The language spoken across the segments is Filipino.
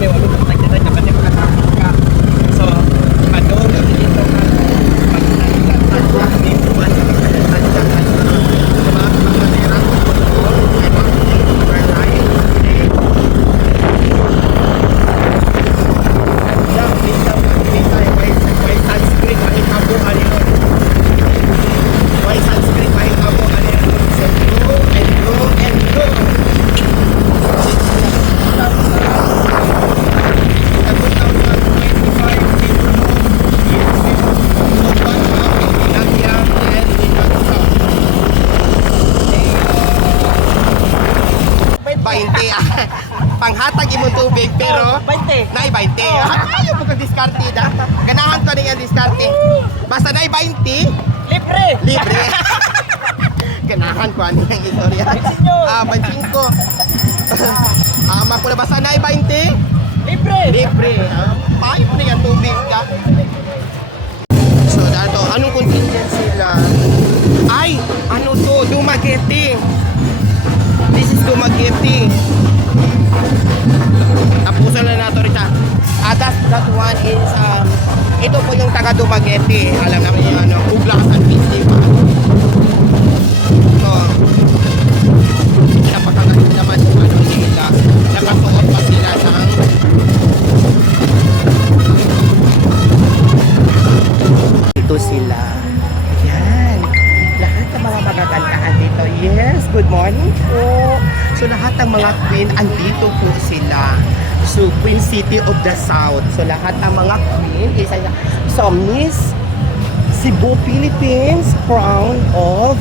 may walo ng tagdaran na kanil mga ka. So, ano, dito na panghatag imong tubig pero 20. naay 20. Ayaw mo diskarte da. Ganahan ko ning diskarte. Basta naay 20, Libre. libre. Ganahan ko ani ang istorya. Bansinko. Mapula basta naay 20, Libre. libre. Payo mo ning tubig ka. So dato, anong contingency lang? Ay, ano to? Dumaguete. This is Dumaguete. Tapusan na nato rin siya. That one is, ito po yung taga Dumaguete. Alam naman yung ano, Uglasan Festival. So, napakaganda naman yung ano nila. Nakasuot pa sila ng ito sila. Yan. Lahat ng mga magagandahan dito. Yes, good morning po. So lahat ng mga queen, andito po sila. So Queen City of the South. So lahat ng mga queen, isa niya. So Miss Cebu, Philippines, Crown of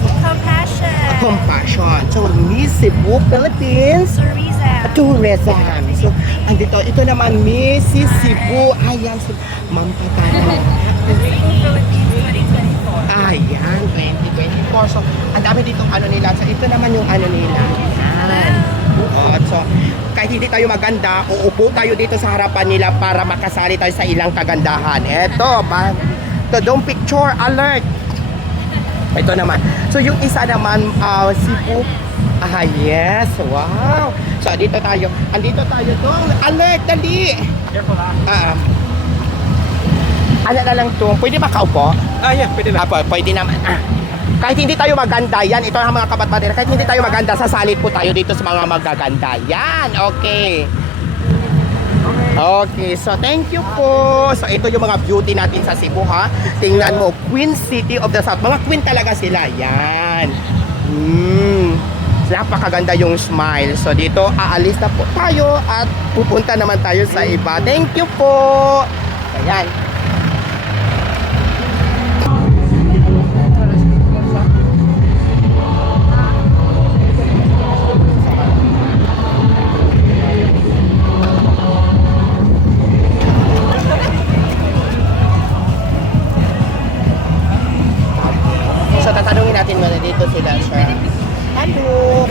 Compassion. So Miss Cebu, Philippines, Tourism. So andito, ito naman Mrs. Cebu. Ayan, so, Ma'am Patano. Ayan, 2024. So, ang dami ditong ano nila. So, ito naman yung ano nila. Ayan. So, kahit hindi tayo maganda, uupo tayo dito sa harapan nila para makasali tayo sa ilang kagandahan. Eto, don't picture alert. Ito naman. So, yung isa naman, Cebu. Yes. Wow. So, andito tayo. Andito tayo doon. Alert, dali. Ano na lang to? Pwede ba kaupo? Yeah, pwede na. Pwede naman. Kahit hindi tayo maganda, yan. Ito ang mga kabatbatera. Kahit hindi tayo maganda, sasalit po tayo dito sa mga magaganda. Yan, okay. Okay, so thank you po. So ito yung mga beauty natin sa Cebu, ha. Tingnan mo, Queen City of the South. Mga queen talaga sila. Yan. Napakaganda yung smile. So dito, aalis na po tayo at pupunta naman tayo sa iba. Thank you po. Ayan. Dito sila, sir. Hello.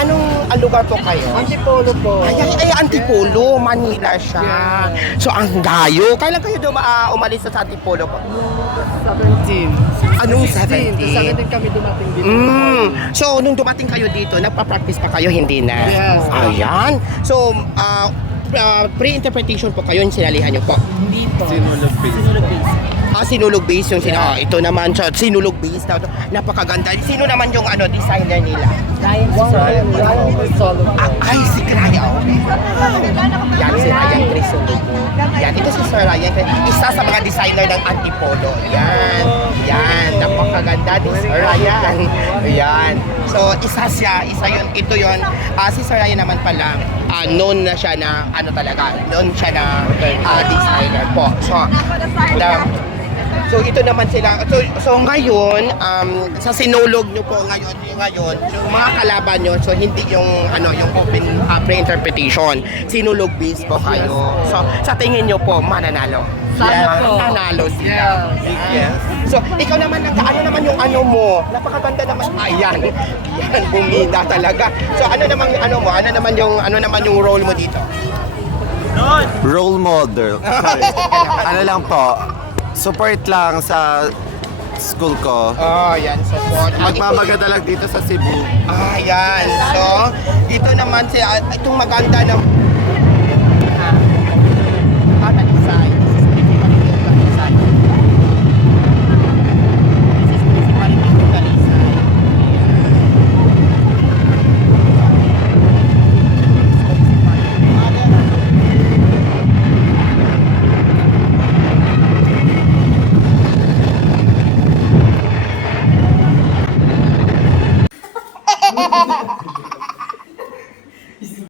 Anong lugar po kayo? Antipolo po. Ay, Antipolo. Manila siya. So, ang gayo. Kailan kayo umalis sa Antipolo po? 17. Anong 17? 17? 17 kami dumating dito. So, nung dumating kayo dito, nagpa-practice pa kayo? Hindi na? Yes. Ayan. So, pre-interpretation po kayo yung sinalihan nyo po? Hindi po. Sinulog base. Sinulog base yung ito naman siya, sinulog base daw. Napakaganda. Sino naman yung designer nila? Ryan Solo. Ay, si Ryan. Yan, si Ryan Crisondo. Yan, ito si Sir Ryan. Isa sa mga designer ng Antipolo. Yan. Yan, napakaganda ni Sir Ryan. Yan. So, isa yun, ito yun. Si Sir Ryan naman pala, known na siya na, known siya na designer po. So ito naman sila. So ngayon, sa sinulog nyo po ngayon, yung mga kalaban nyo, so hindi yung yung open pre-interpretation. Sinulog base po kayo. So sa tingin nyo po, mananalo. Sana po. Mananalo sila. Yes. So ikaw naman, ano naman yung mo? Napakaganda naman. Ayan. Yan, bumida talaga. So ano naman yung mo? Ano naman yung role mo dito? Role model. Ano lang po, support lang sa school ko. Yan, support. Magmamaganda lang dito sa Cebu. Yan. So, dito naman itong maganda ng